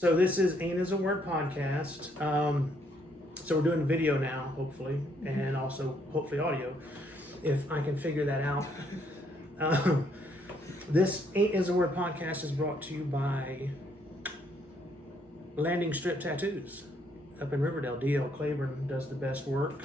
So this is Ain't Is a Word podcast. So we're doing video now, hopefully, and also hopefully audio, if I can figure that out. This Ain't Is a Word podcast is brought to you by Landing Strip Tattoos up in Riverdale. D.L. Claiborne does the best work.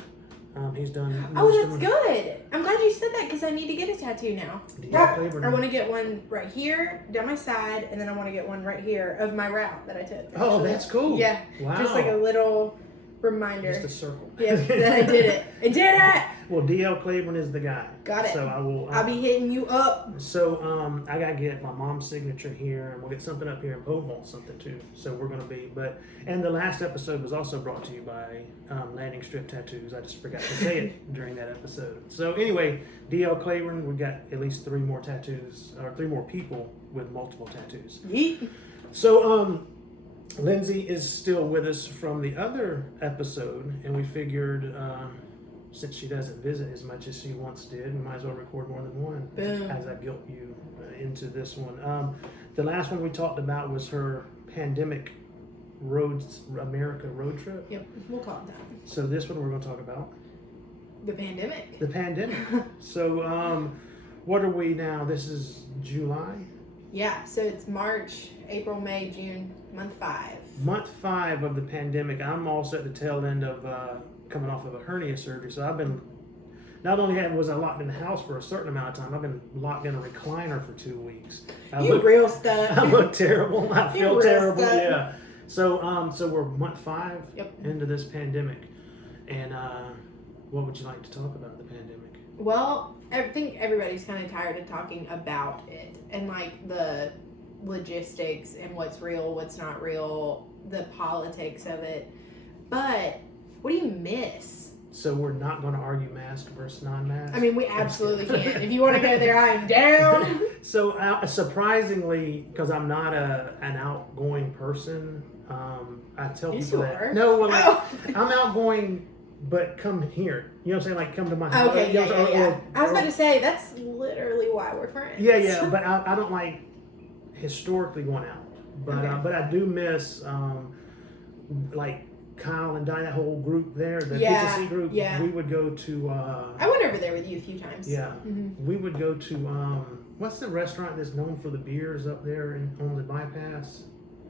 He's done. Oh, that's good. I'm glad you said that because I need to get a tattoo now. D.L. Claiborne. I want to get one right here, down my side, and then I want to get one right here of my route that I took. Oh, that's cool. Yeah. Wow. Just like a little reminder. Just a circle. Yeah, that I did it. I did it! Well, D.L. Claiborne is the guy. Got it. So I will. I'll be hitting you up. So I gotta get my mom's signature here, and we'll get something up here, and Poe wants something too. So we're gonna be, and the last episode was also brought to you by Landing Strip Tattoos. I just forgot to say it during that episode. So anyway, D.L. Claiborne, we got at least 3 more tattoos, or 3 more people with multiple tattoos. Yeet. So Lindsay is still with us from the other episode, and we figured. Since she doesn't visit as much as she once did, we might as well record more than one. Boom. As I guilt you into this one. The last one we talked about was her pandemic America road trip. Yep, we'll call it that. So this one we're going to talk about The pandemic. the pandemic. So what are we now? This is July. Yeah, so it's March, April, May, June, month 5. Month 5 of the pandemic. I'm also at the tail end of coming off of a hernia surgery. So I've been, not only was I locked in the house for a certain amount of time, I've been locked in a recliner for 2 weeks. Real stuff. I look terrible. I feel real terrible. stuff. Yeah. So we're month 5 Yep. into this pandemic. And what would you like to talk about the pandemic? Well, I think everybody's kind of tired of talking about it and like the logistics and what's real, what's not real, the politics of it. But what do you miss? So we're not going to argue mask versus non-mask? I mean, we absolutely can. If you want to go there, I'm down. So surprisingly, because I'm not an outgoing person, I tell Yes, people you that. are. No, well, like, Oh. I'm outgoing, but come here. You know what I'm saying? Like, come to my house. Okay, You know what I'm saying? yeah. I was about to say, that's literally why we're friends. Yeah, but I don't like historically going out. But Okay. but I do miss like Kyle and Di, that whole group there, the Yeah, PTC group. yeah. We would go to. I went over there with you a few times. Yeah, Mm-hmm. we would go to what's the restaurant that's known for the beers up there on the bypass?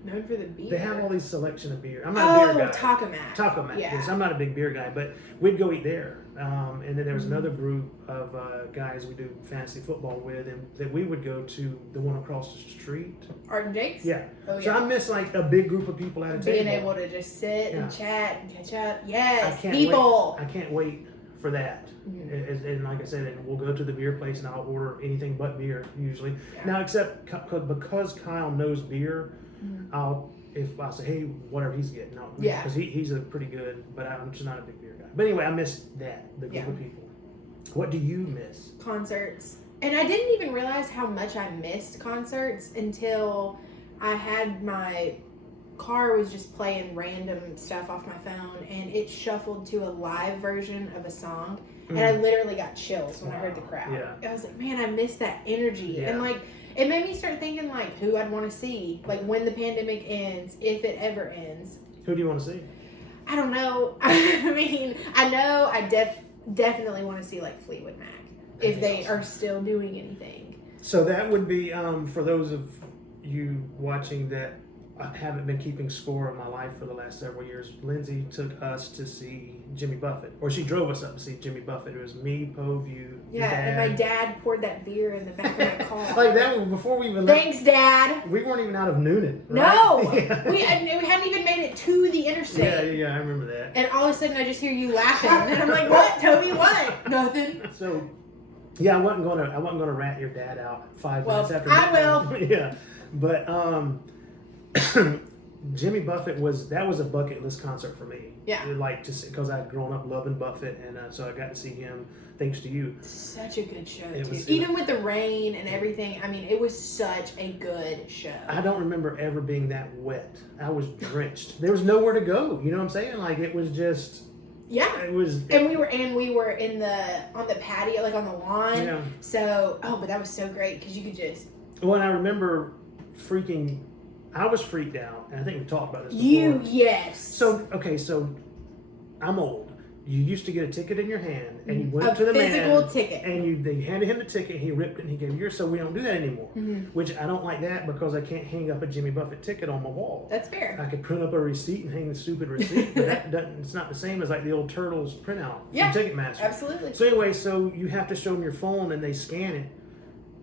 Known for the beer. They have all these selection of beer. I'm not a beer guy. Taco Mat. Taco Mat. Yeah. Yes, I'm not a big beer guy, but we'd go eat there. And then there was another group of guys we do fantasy football with, and that we would go to the one across the street. Art and Jake's? Yeah. Oh, So yeah. I miss like a big group of people at a table. Being able to just sit Yeah. and chat and catch up. I Yes, can't people. I can't wait for that. Mhm. And like I said, and we'll go to the beer place and I'll order anything but beer usually. Yeah. Now, except because Kyle knows beer, Mhm. if I say, hey, whatever he's getting, Yeah. because he's a pretty good, but I'm just not a big beer guy. But anyway, I miss that, the group Yeah. of people. What do you miss? Concerts. And I didn't even realize how much I missed concerts until I had my car was just playing random stuff off my phone and it shuffled to a live version of a song. And I literally got chills when I heard the crowd. Yeah. I was like, man, I miss that energy. Yeah. And like, it made me start thinking like who I'd want to see, like when the pandemic ends, if it ever ends. Who do you want to see? I don't know. I mean, I know I definitely want to see like Fleetwood Mac if they Awesome. are still doing anything. So that would be, for those of you watching that haven't been keeping score of my life for the last several years, Lindsay took us to see Jimmy Buffett, or she drove us up to see Jimmy Buffett. It was me, Poe, you, your Yeah, and my dad. dad poured that beer in the back of my car. Like that was before we even left. Thanks, Dad. We weren't even out of Noonan. Right? No, Yeah. we hadn't even made it to the interstate. Yeah, I remember that. And all of a sudden, I just hear you laughing, and I'm like, "What, Toby? What? Nothing." So, yeah, I wasn't gonna rat your dad out 5 Well, minutes after. I will. Yeah, but Jimmy Buffett was a bucket list concert for me. Yeah. Like because I'd grown up loving Buffett, and so I got to see him thanks to you. Such a good show, It too. was- Even with the rain and everything, I mean, it was such a good show. I don't remember ever being that wet. I was drenched. There was nowhere to go. You know what I'm saying? Like it was just. Yeah. It was. And we were on the patio, like on the lawn. Yeah. So, but that was so great because you could just. Well, and I remember freaking I was freaked out, and I think we talked about this before. Yes. So I'm old. You used to get a ticket in your hand, and you went to the man. A physical ticket. And they handed him the ticket, he ripped it, and he gave you yours. So we don't do that anymore. Which I don't like that because I can't hang up a Jimmy Buffett ticket on my wall. That's fair. I could print up a receipt and hang the stupid receipt, but that doesn't, it's not the same as like the old Turtles printout from Ticketmaster. Absolutely. So anyway, so you have to show them your phone, and they scan it.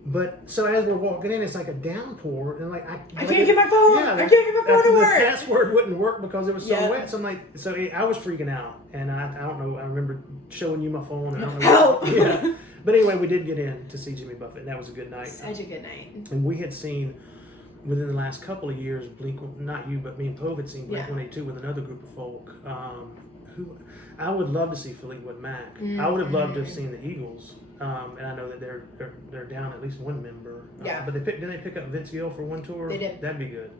But so as we're walking in, it's like a downpour, and like I can't get my phone. Yeah, I can't get my phone to work. The password wouldn't work because it was so wet. So I'm like, I was freaking out, and I don't know. I remember showing you my phone. And I don't know. Help! Yeah, but anyway, we did get in to see Jimmy Buffett, and that was a good night. Such a good night. And we had seen within the last couple of years, not you, but me and Pove had seen Blink-182 with another group of folk. Who I would love to see Fleetwood Mac. I would have loved to have seen the Eagles. And I know that they're down at least one member. But didn't they pick up Vince Gill for one tour? They did. That'd be good.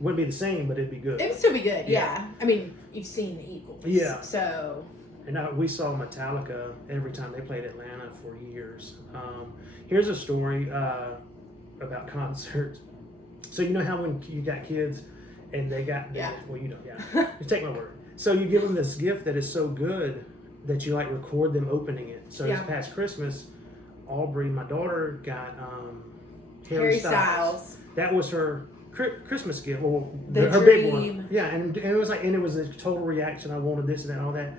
Wouldn't be the same, but it'd be good. It would still be good. Yeah. I mean, you've seen the Eagles. Yeah. So. And we saw Metallica every time they played Atlanta for years. Here's a story about concerts. So you know how when you got kids and they got well, you don't. Yeah. Just take my word. So you give them this gift that is so good that you like record them opening it. So this past Christmas, Aubrey, my daughter, got Harry Styles. That was her Christmas gift. Well, her big one. Yeah, and it was like, and it was a total reaction. I wanted this and that and all that.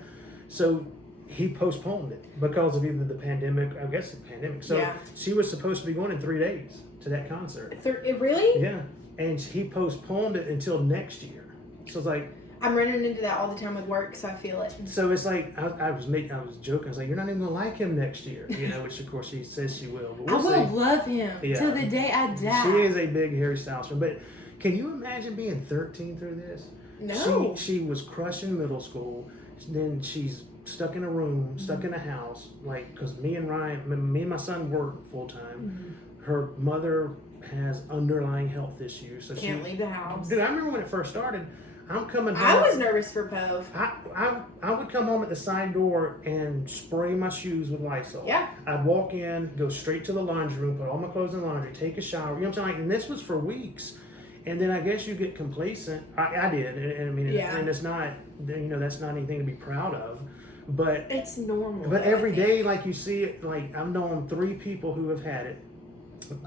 So he postponed it because of either the pandemic. I guess the pandemic. So she was supposed to be going in 3 days to that concert. Really? Yeah, and he postponed it until next year. So it's like. I'm running into that all the time with work, so I feel it. So it's like I was joking. I was like, "You're not even gonna like him next year," which of course she says she will. But we'll I will love him till the day I die. She is a big Harry Styles fan. But can you imagine being 13 through this? No. She was crushing middle school. Then she's stuck in a room, stuck in a house, like because me and my son work full time. Her mother has underlying health issues, so can't leave the house. Dude, I remember when it first started. I'm coming home. I was nervous for Pove. I would come home at the side door and spray my shoes with Lysol. Yeah. I'd walk in, go straight to the laundry room, put all my clothes in the laundry, take a shower. You know what I'm saying? And this was for weeks. And then I guess you get complacent. I did. And I mean, and it's not, that's not anything to be proud of. But it's normal. But every day, like you see it, like I've known 3 people who have had it,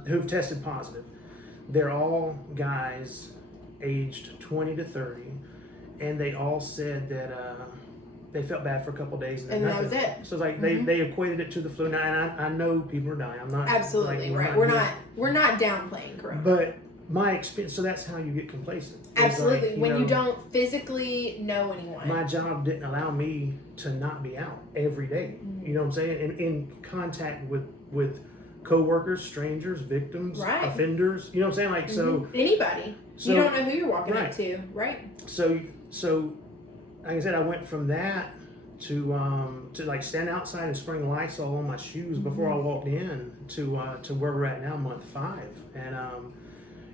who've tested positive. They're all guys aged 20 to 30, and they all said that they felt bad for a couple of days, and that was it. So like they equated it to the flu. Now, and I know people are dying. I'm not absolutely right. We're not downplaying corona. But my experience. So that's how you get complacent. Absolutely, like, when you don't physically know anyone. My job didn't allow me to not be out every day. You know what I'm saying? And in contact with co-workers, strangers, victims, offenders. You know what I'm saying? Like so anybody. So, you don't know who you're walking up to, right? So like I said, I went from that to like stand outside and spraying Lysol on my shoes before I walked in to where we're at now, month 5, and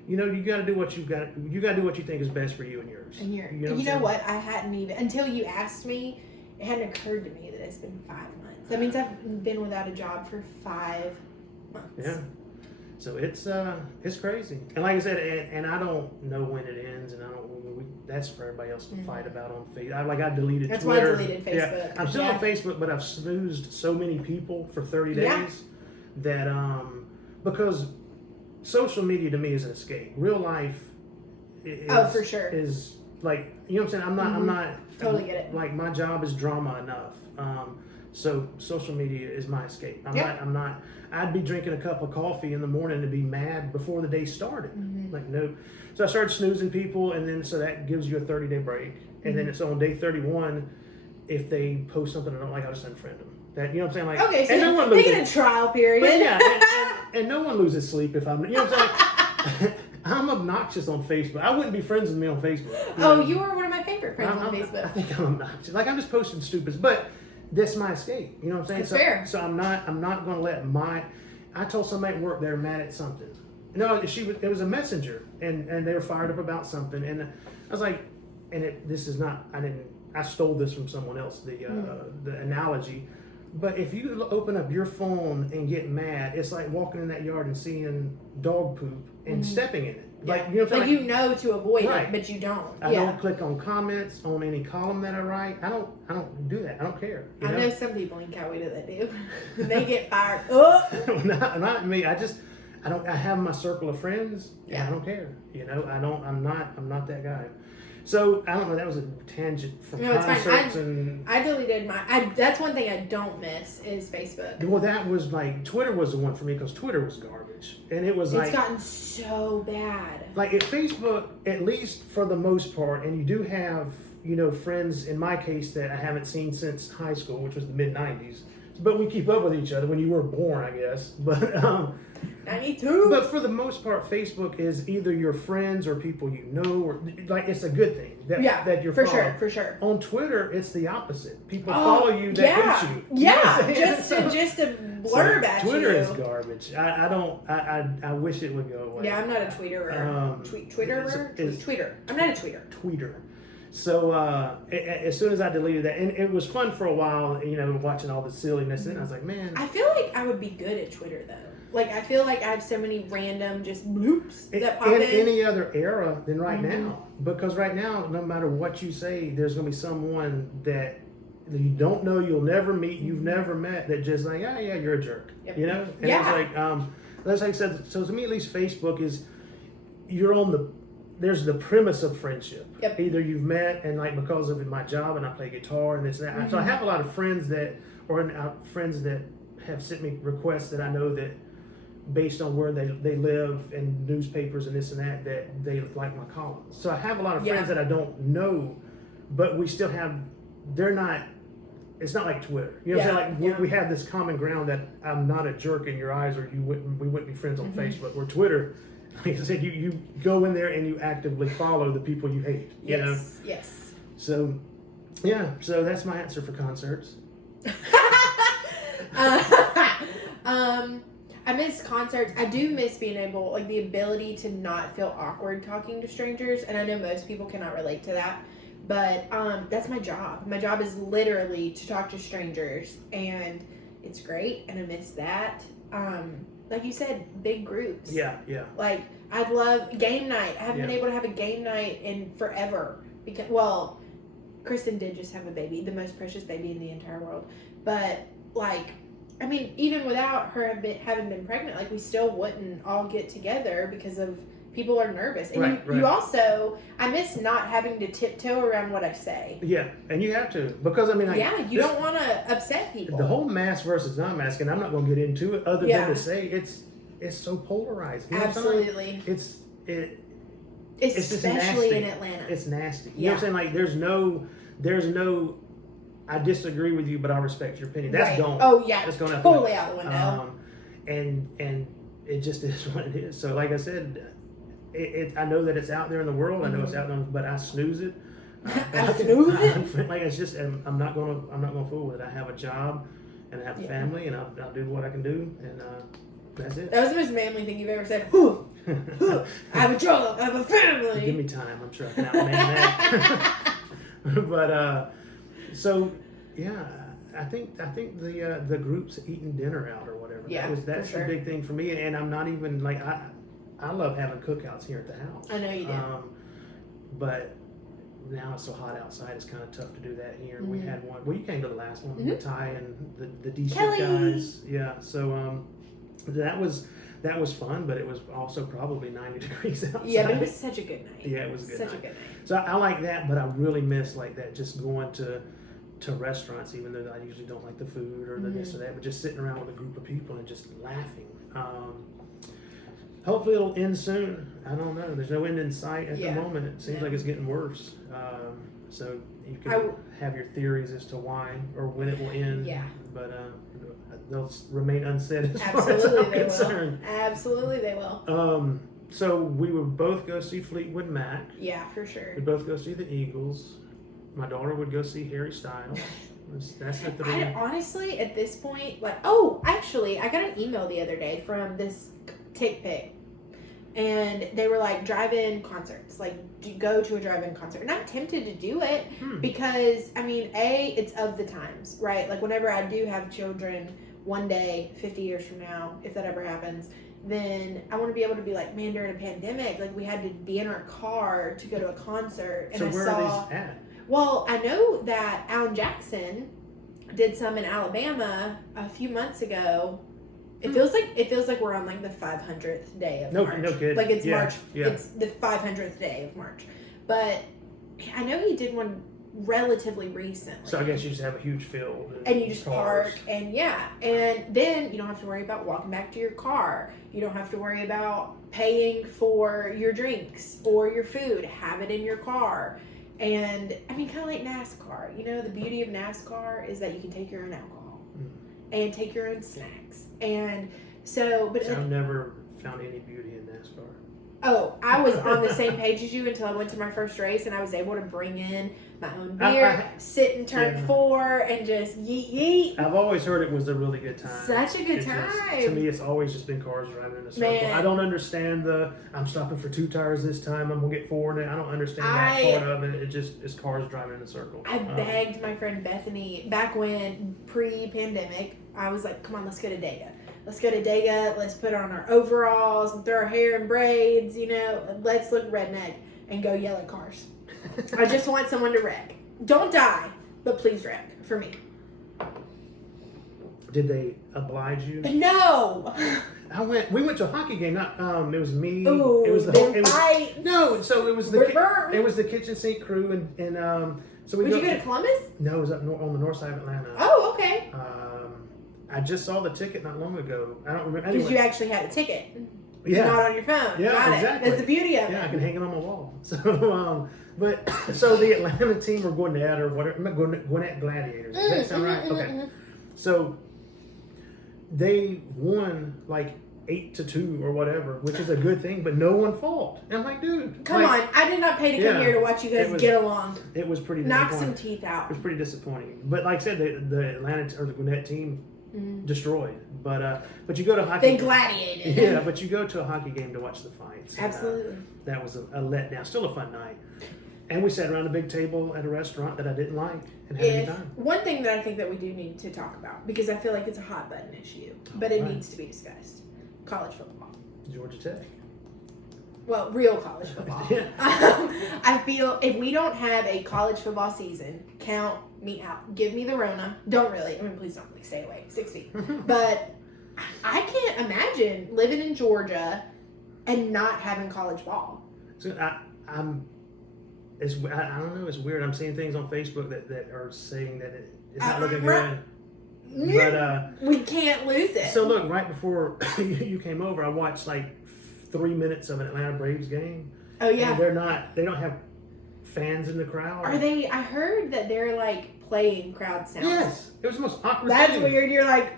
you got to do what you got to do what you think is best for you and yours. And you know what? I hadn't even until you asked me. It hadn't occurred to me that it's been 5 months. That means I've been without a job for 5 months. Yeah. So it's crazy, and like I said, and I don't know when it ends, and I don't. That's for everybody else to fight about on Facebook. I deleted That's Twitter. Why I deleted Facebook. Yeah. I'm still on Facebook, but I've snoozed so many people for 30 days that because social media to me is an escape. Real life is, for sure, is like, you know what I'm saying. I'm not totally get it. Like my job is drama enough. So social media is my escape. I'm not. I'd be drinking a cup of coffee in the morning to be mad before the day started. Like no. So I started snoozing people, and then so that gives you a 30-day break, and then it's on day 31. If they post something I don't like, I'll just unfriend them. That, you know what I'm saying? Like, okay, so and no one loses, taking a trial period. But yeah, and no one loses sleep if I'm. You know what I'm saying? I'm obnoxious on Facebook. I wouldn't be friends with me on Facebook. You are one of my favorite friends on Facebook. I think I'm obnoxious. Like I'm just posting stupids, but that's my escape. You know what I'm saying? That's fair. So I'm not going to let I told somebody at work they're mad at something. No, it was a messenger, and they were fired up about something, and I was like, I stole this from someone else, the analogy, but if you open up your phone and get mad, it's like walking in that yard and seeing dog poop and stepping in it. Like, you know what I'm like saying? you know to avoid Right. it, but you don't. I don't click on comments on any column that I write. I don't do that. I don't care. You I know? know some people in Coweta that do. They get fired up. not me. I have my circle of friends, and Yeah. I don't care. You know, I'm not that guy. So I don't know. That was a tangent from No, it's fine. concerts and. I deleted that's one thing I don't miss is Facebook. Well, that was like Twitter was the one for me because Twitter was garbage, and it was It's like gotten so bad. like at Facebook, at least for the most part, and you do have friends in my case that I haven't seen since high school, which was the mid '90s. But we keep up with each other when you were born, I guess. But 92. But for the most part, Facebook is either your friends or people you know, or like it's a good thing that you're for following. sure, for sure. On Twitter, it's the opposite. People follow you that yeah, hate you. yeah, You know what I'm just saying? to blurb at you. Twitter is garbage. I wish it would go away. Yeah, I'm not a tweeter. Tweeter. I'm not a tweeter. Tweeter. So as soon as I deleted that, and it was fun for a while, watching all the silliness, and I was like, man. I feel like I would be good at Twitter though. Like I feel like I have so many random just bloops that pop in. Any other era than right now, because right now, no matter what you say, there's gonna be someone that you don't know, you'll never meet, you've never met, that just like, yeah, you're a jerk, Yep. And it's like, that's like I said. So to me, at least, Facebook is there's the premise of friendship. Yep. Either you've met and like because of my job and I play guitar and this and that. So I have a lot of friends that have sent me requests that I know that based on where they live and newspapers and this and that they like my columns. So I have a lot of friends that I don't know, but we still have. It's not like Twitter. You know what I'm saying? Like we have this common ground that I'm not a jerk in your eyes, or we wouldn't be friends on Facebook. Where Twitter, like I said, you go in there and you actively follow the people you hate. You know? Yes. So, yeah. So that's my answer for concerts. I miss concerts. I do miss being able, like, the ability to not feel awkward talking to strangers, and I know most people cannot relate to that. But that's my job. My job is literally to talk to strangers, and it's great, and I miss that. Like you said, big groups. Yeah. Like, I'd love game night. I haven't been able to have a game night in forever. Because, well, Kristen did just have a baby, the most precious baby in the entire world. But, like, I mean, even without her having been pregnant, like, we still wouldn't all get together because of people are nervous. And you also, I miss not having to tiptoe around what I say. Yeah, and you have to. Because, I mean, like, you don't want to upset people. The whole mask versus not mask, and I'm not going to get into it other than to say it's so polarized. You know Absolutely. It's especially in Atlanta. It's nasty. You know what I'm saying? Like, there's no, I disagree with you, but I respect your opinion. That's gone. Oh, yeah. That's going totally out the window. And it just is what it is. So, like I said, I know that it's out there in the world. I know it's out there, but I snooze it. I snooze it? Like, it's just, I'm not gonna fool with it. I have a job, and I have a family, and I'll do what I can do, and that's it. That was the most manly thing you've ever said. I have a job. I have a family. Give me time. I'm sure I can outman that. But so yeah, I think the group's eating dinner out or whatever. Yeah, that's for sure. a big thing for me, and I'm not even like I love having cookouts here at the house. I know you do. But now it's so hot outside, it's kind of tough to do that here. We had one. Well, you came to the last one, the Ty and the D Kelly guys. Yeah. So that was fun, but it was also probably 90 degrees outside. Yeah, but it was such a good night. Yeah, it was a good night. Such a good night. So I like that, but I really miss like that, just going to restaurants, even though I usually don't like the food or the this or that, but just sitting around with a group of people and just laughing. Hopefully it'll end soon. I don't know. There's no end in sight at the moment. It seems like it's getting worse. So you can have your theories as to why or when it will end. Yeah. But they'll remain unsaid as Absolutely far as I'm they concerned. will. Absolutely they will. So we would both go see Fleetwood Mac. Yeah, for sure. We'd both go see the Eagles. My daughter would go see Harry Styles. That's the three. I honestly, at this point, actually, I got an email the other day from this TickPick, and they were like, drive-in concerts. Like, do you go to a drive-in concert? And I'm tempted to do it because, I mean, it's of the times, right? Like, whenever I do have children, one day, 50 years from now, if that ever happens, then I want to be able to be like, man, during a pandemic, like we had to be in our car to go to a concert, and So I where saw. are these at? Well, I know that Alan Jackson did some in Alabama a few months ago. It feels like we're on like the 500th day of March. No kidding. Like it's Yeah, March. yeah. It's the 500th day of March. But I know he did one relatively recently. So I guess you just have a huge field. And you just cars. park, and and then you don't have to worry about walking back to your car. You don't have to worry about paying for your drinks or your food. Have it in your car. And I mean, kind of like NASCAR. You know, the beauty of NASCAR is that you can take your own alcohol and take your own snacks. And so, but I've never found any beauty in NASCAR. oh, I was on the same page as you until I went to my first race, and I was able to bring in my own beer, sit in turn 4, and just yeet. I've always heard it was a really good time. Such a good It time. to me, it's always just been cars driving in a circle. Man. I don't understand I'm stopping for 2 tires this time. I'm gonna get 4 in it. I don't understand that part of it. It's cars driving in a circle. I begged my friend Bethany back when pre-pandemic. I was like, "Come on, let's go to Dega. Let's go to Dega. Let's put on our overalls and throw our hair in braids. You know, let's look redneck and go yell at cars. I just want someone to wreck. Don't die, but please wreck for me." Did they oblige you? No. We went to a hockey game. Not it was me. Ooh, it was the them it was, fights. no. So it was River. it was the kitchen sink crew and so we Would you go to Columbus? No, it was up on the north side of Atlanta. Oh, okay. I just saw the ticket not long ago. I don't remember. Because Anyway, you actually had a ticket, yeah, not on your phone. Yeah, Got exactly. it. That's the beauty of yeah, I it. can hang it on my wall. So but so the Atlanta team were Gwinnett or whatever, Gwinnett Gladiators. Does that sound right? Okay. So they won like 8-2 or whatever, which is a good thing, but no one fought. And I'm like, dude, Come on, I did not pay to come Yeah, here to watch you guys it was- get along. It was pretty Knock some disappointing. teeth out. It was pretty disappointing. But like I said, the Atlanta or the Gwinnett team destroyed. But you go to hockey. They gladiated. Yeah, but you go to a hockey game to watch the fights. And, Absolutely. that was a letdown. Still a fun night. And we sat around a big table at a restaurant that I didn't like and had a good time. One thing that I think that we do need to talk about, because I feel like it's a hot button issue, but it Right. needs to be discussed. College football. Georgia Tech. Well, real college football. Yeah. I feel if we don't have a college football season, count me out. Give me the Rona. Don't really. I mean, please don't. Like, stay away. 6 feet. But I can't imagine living in Georgia and not having college ball. So I don't know. It's weird. I'm seeing things on Facebook that are saying that it's not looking good. But we can't lose it. so look, right before you came over, I watched like 3 minutes of an Atlanta Braves game. Oh yeah. And they don't have fans in the crowd. Are they? I heard that they're like playing crowd sounds. Yes, it was the most awkward. That's thing. weird. You're like.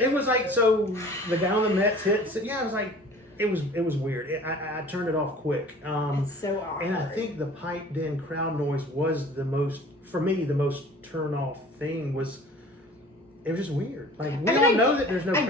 It was like so. The guy on the Mets hit. So, yeah, it was like it was weird. I turned it off quick. It's so awkward. And I think the piped in crowd noise was the most, for me, the most turn off thing was. It was just weird. Like we all know that there's no crowd.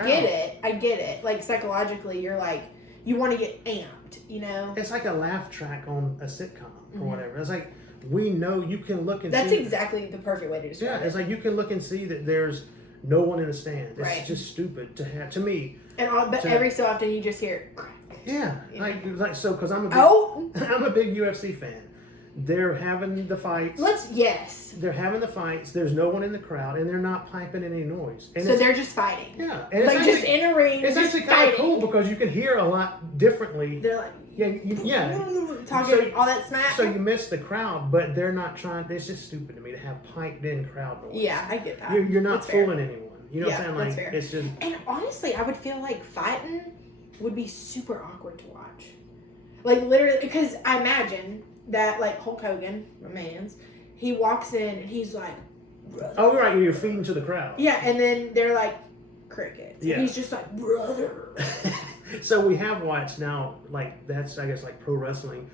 I get it. Like psychologically, you're like you want to get amped. You know. It's like a laugh track on a sitcom or whatever. It's like we know you can look and That's see. exactly the perfect way to describe Yeah, it's like you can look and see that there's no one in the stands. It's Right. just stupid to have. To me, but every so often you just hear crack. yeah, like so because I'm a big, Oh, I'm a big UFC fan. They're having the fights. yes. They're having the fights. There's no one in the crowd, and they're not piping any noise. And So it's, they're just fighting. yeah, and it's Like actually, just in a ring. it's just actually kind of fighting. cool because you can hear a lot differently. They're like Yeah. talking So- all that smack. So you miss the crowd, but they're not trying. It's just stupid to me to have piped in crowd noise. Yeah, I get that. You're not That's fair. fooling anyone. You know Yeah, what I'm that's saying? Like fair. it's just. And honestly, I would feel like fighting would be super awkward to watch. Like literally, because I imagine that like Hulk Hogan, my man's, he walks in and he's like, brother. Oh, right. You're feeding to the crowd. Yeah, and then they're like crickets. Yeah. And he's just like, brother. So we have watched now, like that's I guess like pro wrestling,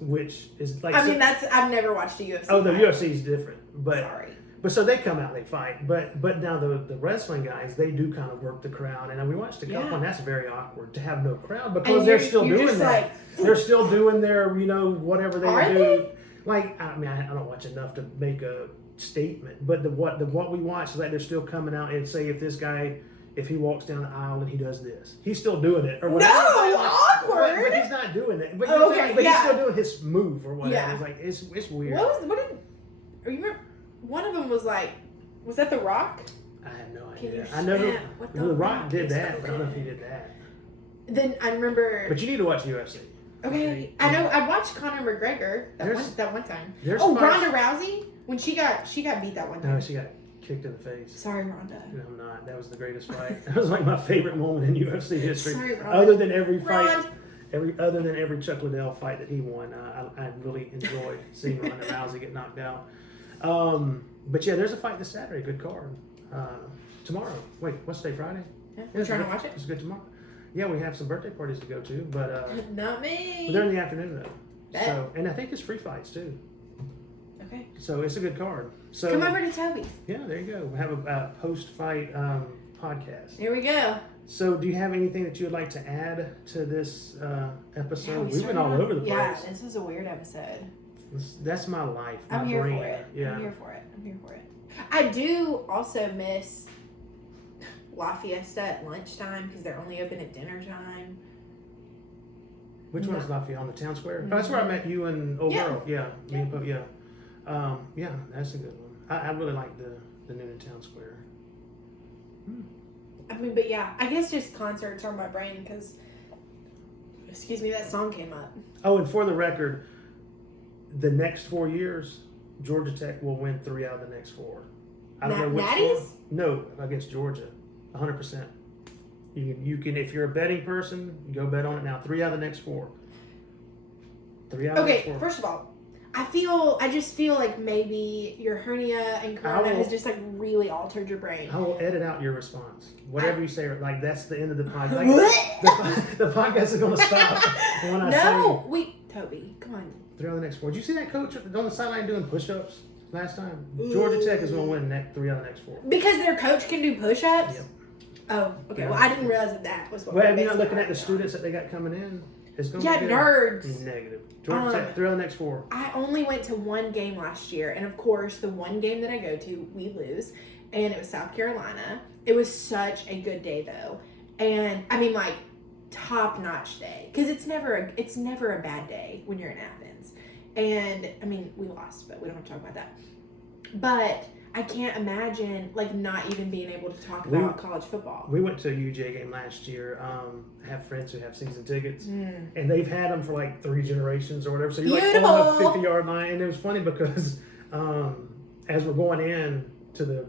which is like. I mean, I've never watched a UFC. Oh, the fight. UFC is different, but Sorry. so they come out, they fight, but now the wrestling guys they do kind of work the crowd, and we watched a couple, Yeah. and that's very awkward to have no crowd because And they're you're still doing just that. like- They're still doing their whatever they Are do. they? Like I mean, I don't watch enough to make a statement, but what we watch is like they're still coming out and say if this guy if he walks down the aisle and he does this. He's still doing it or whatever. No, Like, awkward. But he's not doing it. But, Okay, but yeah. he's still doing his move or whatever. Yeah. It's like it's weird. Or you remember? One of them was like, was that The Rock? I have no Can idea. you I know snap what the The Rock Rock did is that, but I don't know if he cooking? did that. Then I remember. But you need to watch UFC. Okay, I know. I watched Conor McGregor There's- that one time. There's Oh, fights- Ronda Rousey when she got beat that one time. No, she got kicked in the face. Sorry, Ronda. No, I'm not. That was the greatest fight. That was like my favorite moment in UFC history. Sorry, Ronda. Other than every fight, Ron. other than every Chuck Liddell fight that he won, I really enjoyed seeing Ronda Rousey get knocked out. But yeah, there's a fight this Saturday. Good card. Tomorrow. Wait, what's today? Friday? Yeah, Yeah, you trying to watch it? It's good tomorrow. Yeah, we have some birthday parties to go to, but Not me. they're in the afternoon though. Bet. So, and I think it's free fights too. Okay. So it's a good card. So Come over to Toby's. yeah, there you go. We have a post-fight podcast. Here we go. So, do you have anything that you would like to add to this episode? We've been all started over the place. Yeah, this was a weird episode. That's my life. My I'm here brain. for it. Yeah. I'm here for it. I do also miss La Fiesta at lunchtime because they're only open at dinner time. Which No. one is Lafayette on the town square? Oh, that's where I met you and old Yeah. girl. Yeah, me Yeah. and Bo. Yeah, yeah, that's a good one. I really like the Noonan Town Square. I mean, but yeah, I guess just concerts are my brain because, excuse me, that song came up. Oh, and for the record, the next 4 years, Georgia Tech will win 3 out of the next 4. I don't know which Natties? 4. No, against Georgia, 100%. You can if you're a betting person, go bet on it now. 3 out of the next 4. 3 out of the next Okay, 4. first of all, I just feel like maybe your hernia and corona will- has just like really altered your brain. I will edit out your response. Whatever you say, like that's the end of the podcast. What? Like, the podcast is going to stop when I No, wait, Toby, come on. say 3 out of the next 4. Did you see that coach on the sideline doing push-ups last time? Georgia Tech is going to win 3 out of the next 4. Because their coach can do push-ups? Yep. Oh, okay. Well, I didn't realize that was what Well, we're have you not basing looking our at the argument students that they got coming in? It's going on. to be Yeah, good. nerds. Negative. Georgia Tech, 3 out of the next 4. I only went to one game last year, and of course, the one game that I go to, we lose, and it was South Carolina. It was such a good day, though, and I mean, like, top-notch day, because it's never a bad day when you're in Athens, and I mean, we lost, but we don't have to talk about that. But I can't imagine like not even being able to talk about college football. We went to a UJ game last year. I have friends who have season tickets, Mm. and they've had them for like 3 generations or whatever. So you're like Beautiful. on the 50-yard line, and it was funny because as we're going in to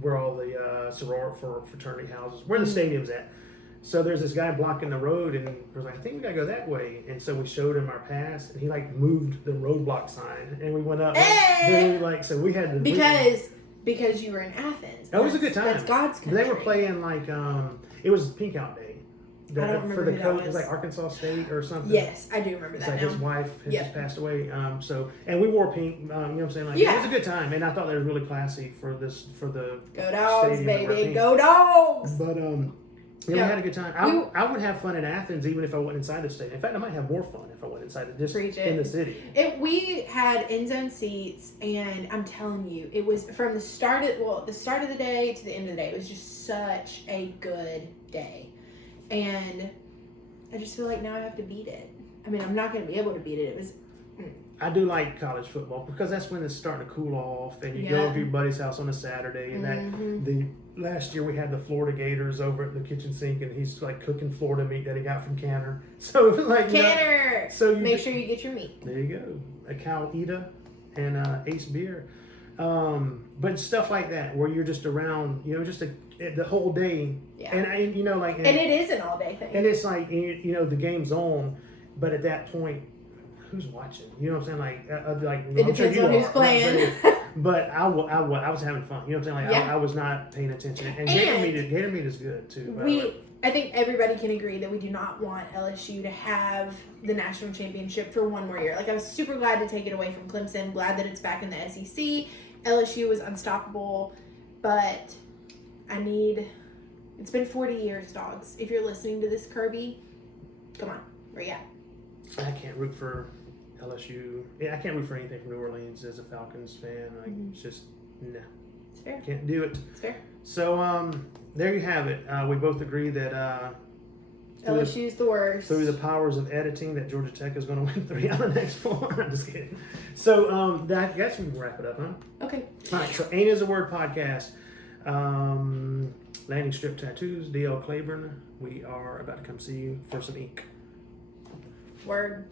where all the fraternity houses, where the stadium's at. So there's this guy blocking the road, and we're like, I think we gotta go that way. And so we showed him our pass, and he like moved the roadblock sign, and we went up. Hey! And like, so we had to Because you were in Athens. That was a good time. That's God's country. They were playing like it was Pink Out Day. I don't remember for the who that coach. It was. was like Arkansas State or something. Yes, I do remember It's that like now. his wife had Yep. just passed away. So and we wore pink. You know what I'm saying? Like Yeah. it was a good time, and I thought they were really classy for the Go Dogs, stadium that we're baby. in. Go Dogs. But yeah, we had a good time. I would have fun in Athens even if I went inside the stadium. In fact, I might have more fun if I went inside it, just Preach it. in the city. We had end zone seats, and I'm telling you, it was from the start of the day to the end of the day. It was just such a good day, and I just feel like now I have to beat it. I mean, I'm not going to be able to beat it. It was. I do like college football because that's when it's starting to cool off, and you go Yeah. to your buddy's house on a Saturday, and Mhm. the last year we had the Florida Gators over at the kitchen sink, and he's like cooking Florida meat that he got from Canner. So it was like Canner. so you Make just- sure you get your meat. there you go, a Cal Ida and Ace beer, but stuff like that where you're just around, just the whole day, Yeah. and And it is an all day thing. and it's like the game's on, but at that point, who's watching? You know what I'm saying? Like It I'm sure depends you on are, who's not playing. saying- But I was having fun. You know what I'm saying? Like Yeah. I was not paying attention. And And Gator meat is good too. by the way. I think everybody can agree that we do not want LSU to have the national championship for one more year. Like, I was super glad to take it away from Clemson. Glad that it's back in the SEC. LSU was unstoppable, but it's been 40 years, dogs. If you're listening to this, Kirby, come on, where you at? I can't root for LSU. Yeah, I can't root for anything from New Orleans as a Falcons fan. Like it's just nah. It's fair. Can't do it. It's fair. So there you have it. We both agree that LSU's the worst. through the powers of editing, that Georgia Tech is going to win 3 out of the next 4. I'm just kidding. So I guess we can wrap it up, huh? Okay. All right. So Ain't Is a Word podcast. Landing Strip Tattoos, DL Claiborne. We are about to come see you for some ink. Word.